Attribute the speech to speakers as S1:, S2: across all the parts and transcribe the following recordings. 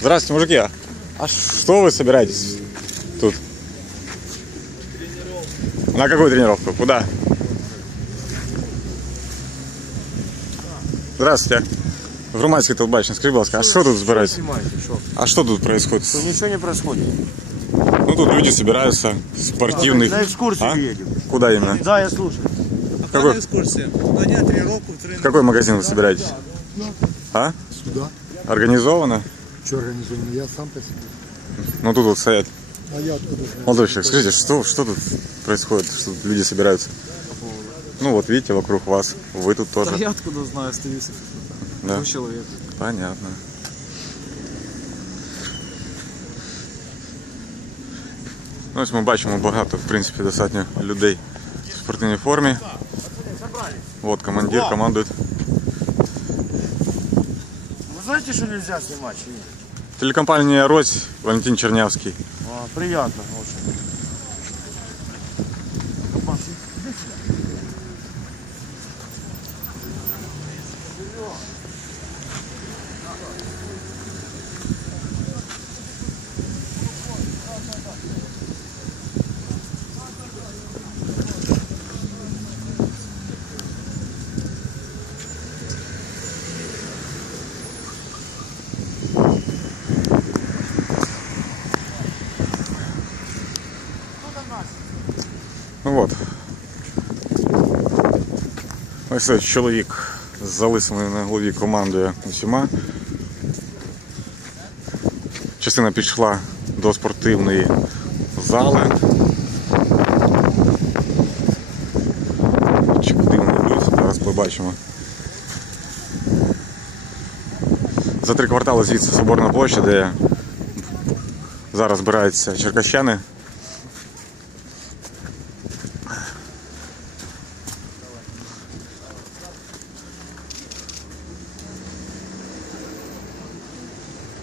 S1: Здравствуйте, мужики. А что вы собираетесь тут? На какую тренировку? Куда? Здравствуйте. Громадський телебачення, скажіть, будь ласка, а что тут собирается? А что тут происходит?
S2: Что ничего не происходит.
S1: Ну тут люди собираются, спортивных.
S2: На экскурсию едем.
S1: Куда именно?
S2: Да, я слушаю.
S1: Какой?
S3: Экскурсия? На дня тренировку.
S1: В какой магазин вы собираетесь? А?
S4: Сюда.
S1: Организовано?
S4: Что организовано? Я сам по себе.
S1: Ну тут вот стоят.
S4: А я откуда знаю?
S1: Молодой человек, скажите, что тут происходит? Что тут люди собираются? Ну вот видите, вокруг вас. Вы тут тоже.
S3: Да я откуда знаю, стою.
S1: Да.
S3: Ну, человек.
S1: Понятно. Ну, ось ми бачимо багато, в принципі, достатньо людей в спортивній формі. Вот командир командует.
S2: Вы знаете, что нельзя снимать? Или нет?
S1: Телекомпания «Рось», Валентин Чернявский.
S2: Приятно очень.
S1: Ну вот. Ось цей чоловік з залисиною на голові командує усіма. Частина пішла до спортивної зали. Чи куди вони йдуть, зараз побачимо. За 3 квартали звідси Соборна площа, де зараз збираються черкащани.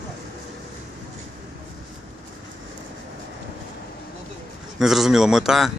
S1: Незрозуміла мета.